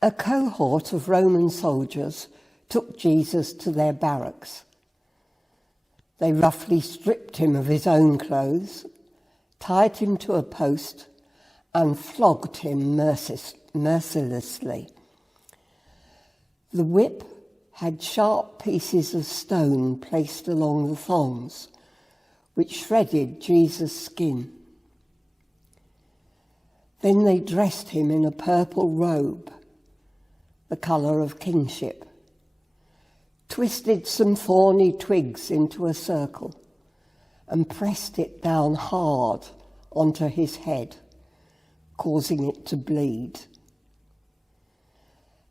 A cohort of Roman soldiers took Jesus to their barracks. They roughly stripped him of his own clothes, tied him to a post, and flogged him mercilessly. The whip had sharp pieces of stone placed along the thongs, which shredded Jesus' skin. Then they dressed him in a purple robe, the colour of kingship, twisted some thorny twigs into a circle, and pressed it down hard onto his head, causing it to bleed.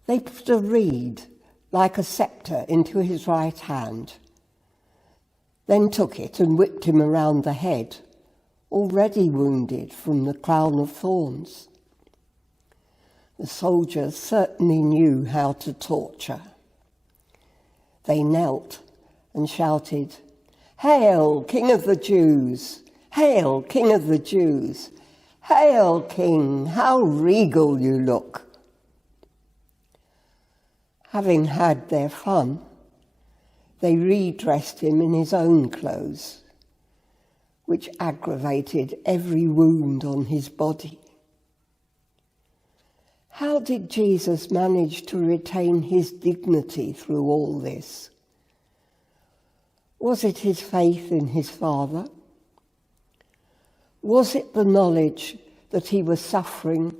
They put a reed like a sceptre into his right hand, then took it and whipped him around the head, already wounded from the crown of thorns. The soldiers certainly knew how to torture. They knelt and shouted, "Hail, King of the Jews! Hail, King of the Jews! Hail, King! How regal you look!" Having had their fun, they redressed him in his own clothes, which aggravated every wound on his body. How did Jesus manage to retain his dignity through all this? Was it his faith in his Father? Was it the knowledge that he was suffering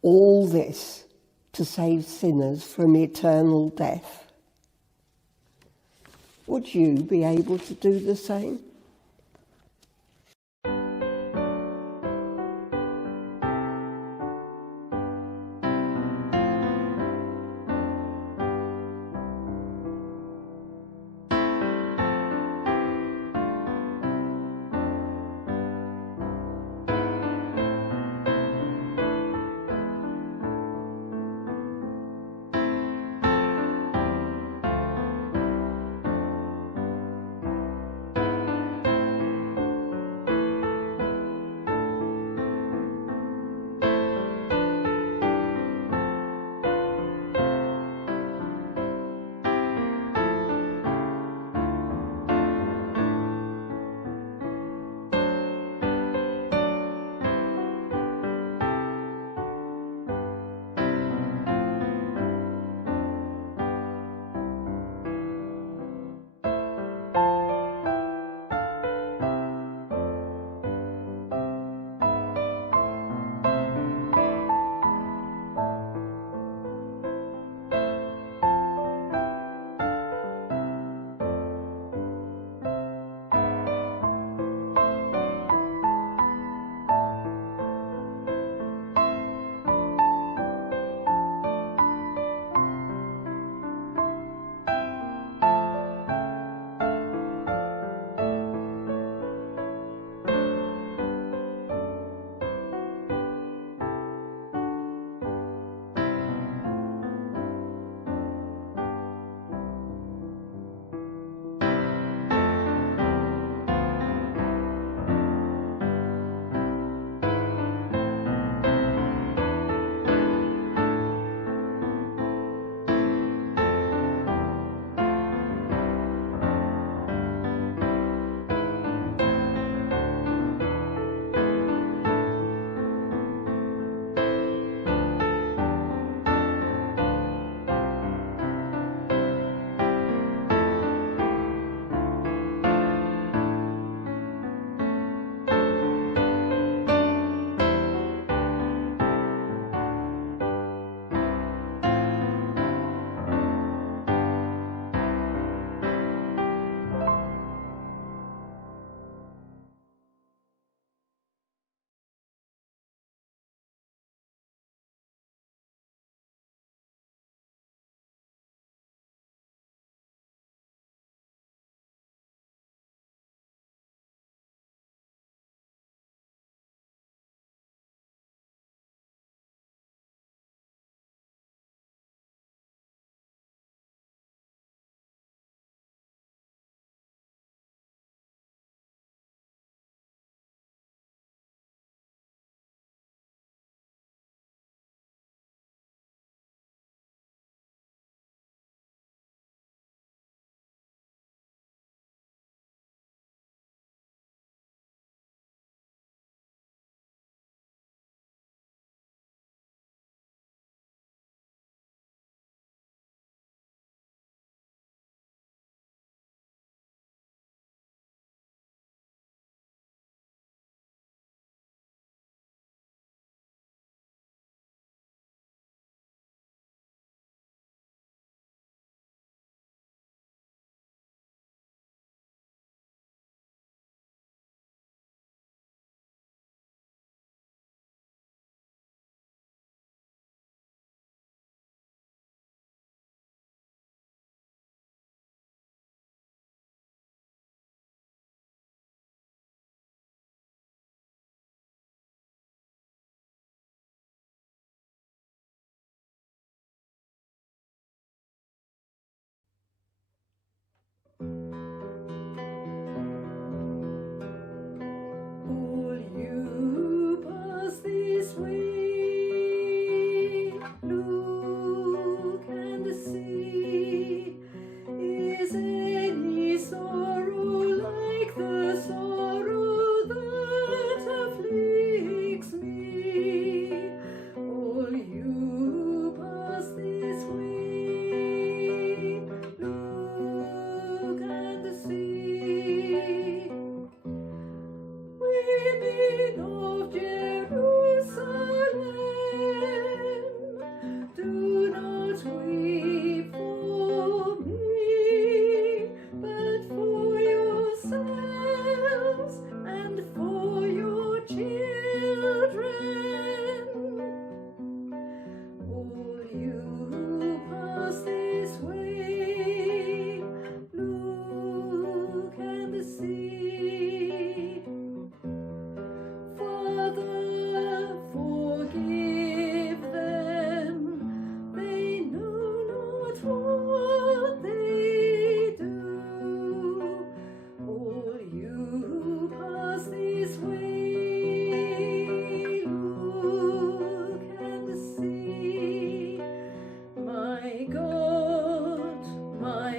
all this to save sinners from eternal death? Would you be able to do the same?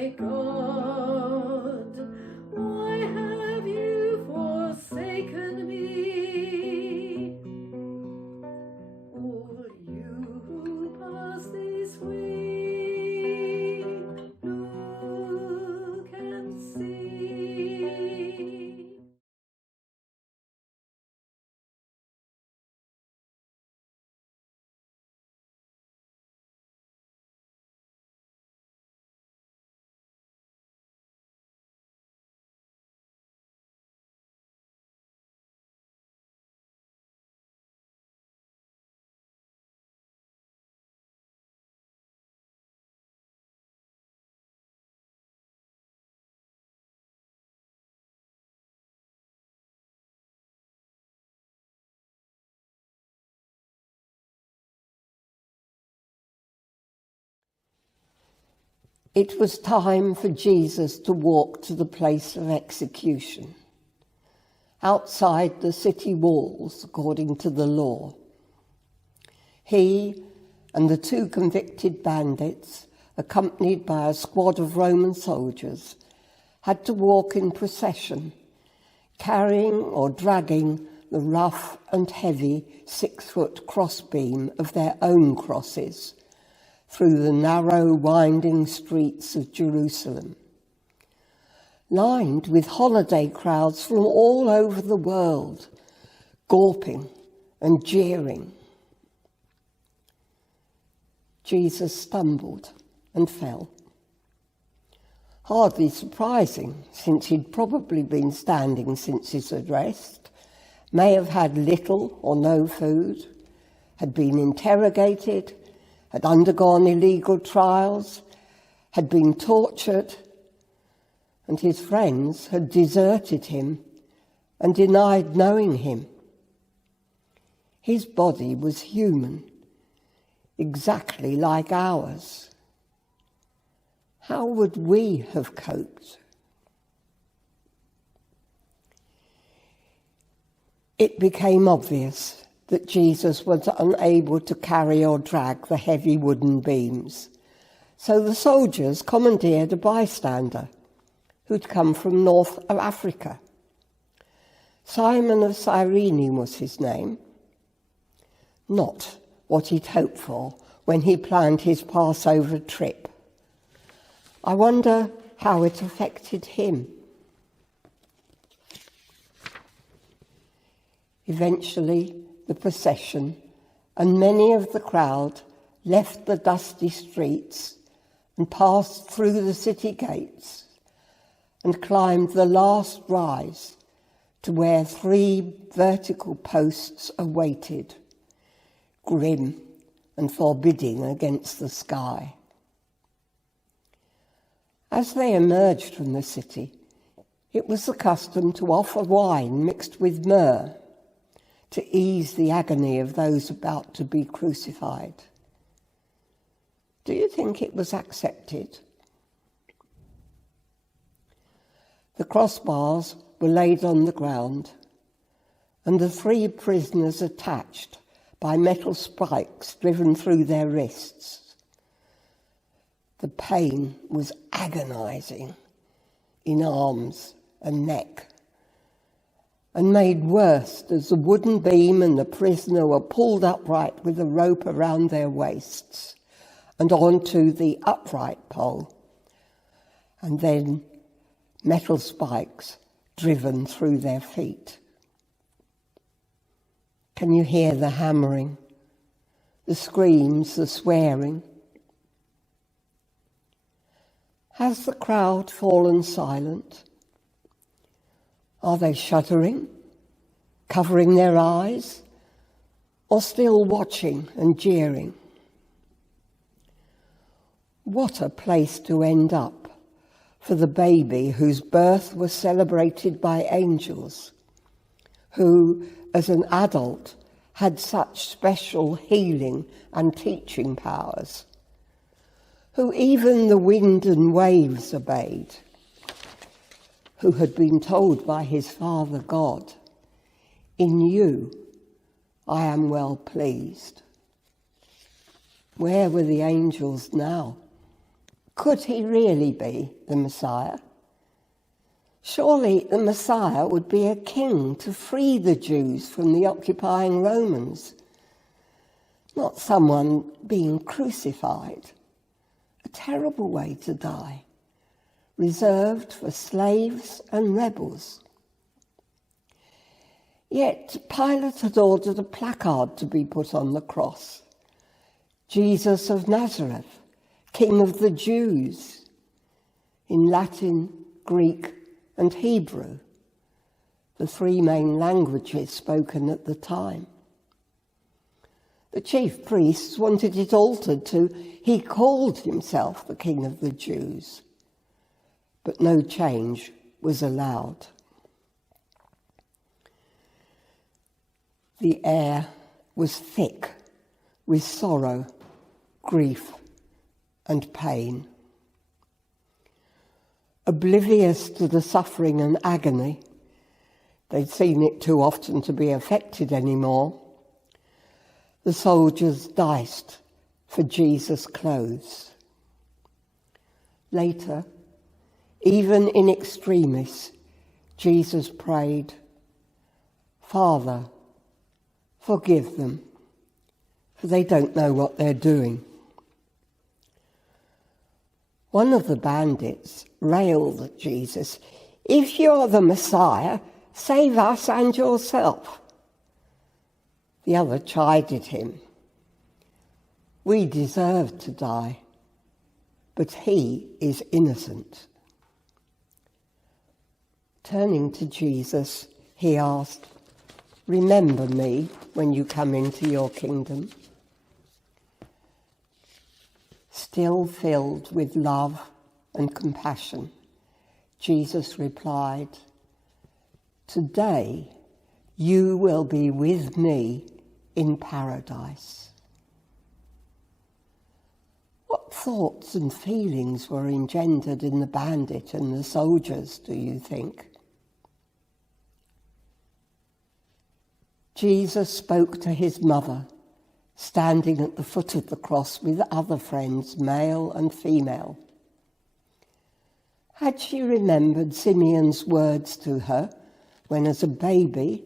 my God, why have you forsaken me? All you who pass this way, look and see. It was time for Jesus to walk to the place of execution, outside the city walls according to the law. He and the 2 convicted bandits, accompanied by a squad of Roman soldiers, had to walk in procession, carrying or dragging the rough and heavy 6-foot crossbeam of their own crosses through the narrow, winding streets of Jerusalem, lined with holiday crowds from all over the world, gawping and jeering. Jesus stumbled and fell. Hardly surprising, since he'd probably been standing since his arrest, may have had little or no food, had been interrogated, had undergone illegal trials, had been tortured, and his friends had deserted him and denied knowing him. His body was human, exactly like ours. How would we have coped? It became obvious that Jesus was unable to carry or drag the heavy wooden beams. So the soldiers commandeered a bystander who'd come from north of Africa. Simon of Cyrene was his name. Not what he'd hoped for when he planned his Passover trip. I wonder how it affected him. Eventually, the procession and many of the crowd left the dusty streets and passed through the city gates and climbed the last rise to where 3 vertical posts awaited, grim and forbidding against the sky. As they emerged from the city, it was the custom to offer wine mixed with myrrh to ease the agony of those about to be crucified. Do you think it was accepted? The crossbars were laid on the ground, and the 3 prisoners attached by metal spikes driven through their wrists. The pain was agonizing in arms and neck, and made worse as the wooden beam and the prisoner were pulled upright with a rope around their waists and onto the upright pole, and then metal spikes driven through their feet. Can you hear the hammering, the screams, the swearing? Has the crowd fallen silent? Are they shuddering, covering their eyes, or still watching and jeering? What a place to end up for the baby whose birth was celebrated by angels, who, as an adult, had such special healing and teaching powers, who even the wind and waves obeyed, who had been told by his Father God, "In you I am well pleased." Where were the angels now? Could he really be the Messiah? Surely the Messiah would be a king to free the Jews from the occupying Romans, not someone being crucified. A terrible way to die, reserved for slaves and rebels. Yet Pilate had ordered a placard to be put on the cross. Jesus of Nazareth, King of the Jews, in Latin, Greek, and Hebrew, the three main languages spoken at the time. The chief priests wanted it altered to, "He called himself the King of the Jews," but no change was allowed. The air was thick with sorrow, grief, and pain. Oblivious to the suffering and agony, they'd seen it too often to be affected anymore, the soldiers diced for Jesus' clothes. Later, even in extremis, Jesus prayed, "Father, forgive them, for they don't know what they're doing." One of the bandits railed at Jesus, "If you're the Messiah, save us and yourself." The other chided him, "We deserve to die, but he is innocent." Turning to Jesus, he asked, "Remember me when you come into your kingdom." Still filled with love and compassion, Jesus replied, "Today you will be with me in paradise." What thoughts and feelings were engendered in the bandit and the soldiers, do you think? Jesus spoke to his mother, standing at the foot of the cross with other friends, male and female. Had she remembered Simeon's words to her when, as a baby,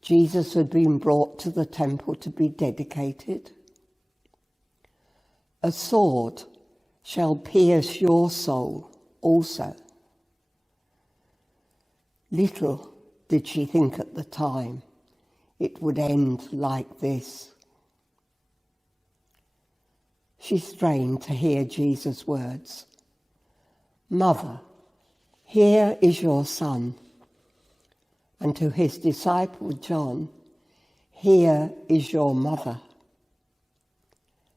Jesus had been brought to the temple to be dedicated? "A sword shall pierce your soul also." Little did she think at the time it would end like this. She strained to hear Jesus' words. "Mother, here is your son." And to his disciple John, "Here is your mother."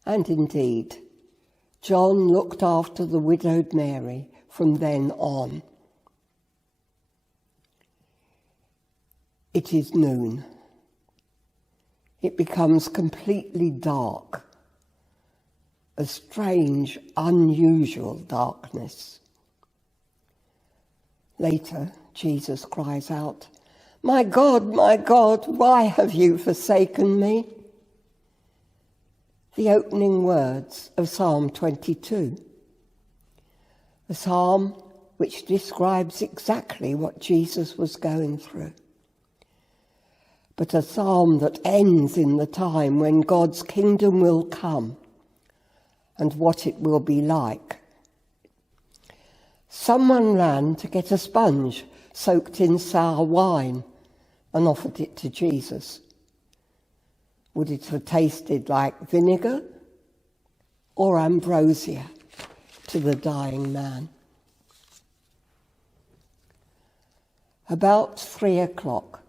And indeed, John looked after the widowed Mary from then on. It is noon. It becomes completely dark, a strange, unusual darkness. Later, Jesus cries out, my God, why have you forsaken me?" The opening words of Psalm 22, a psalm which describes exactly what Jesus was going through, but a psalm that ends in the time when God's kingdom will come and what it will be like. Someone ran to get a sponge soaked in sour wine and offered it to Jesus. Would it have tasted like vinegar or ambrosia to the dying man? About 3 o'clock,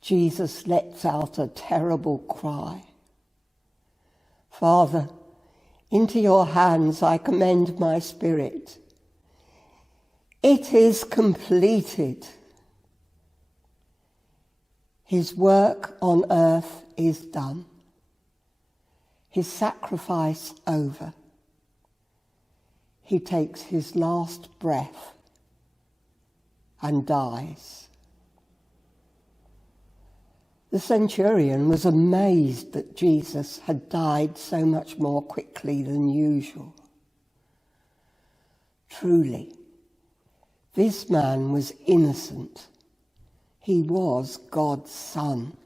Jesus lets out a terrible cry. "Father, into your hands I commend my spirit. It is completed." His work on earth is done. His sacrifice over. He takes his last breath and dies. The centurion was amazed that Jesus had died so much more quickly than usual. Truly, this man was innocent. He was God's son.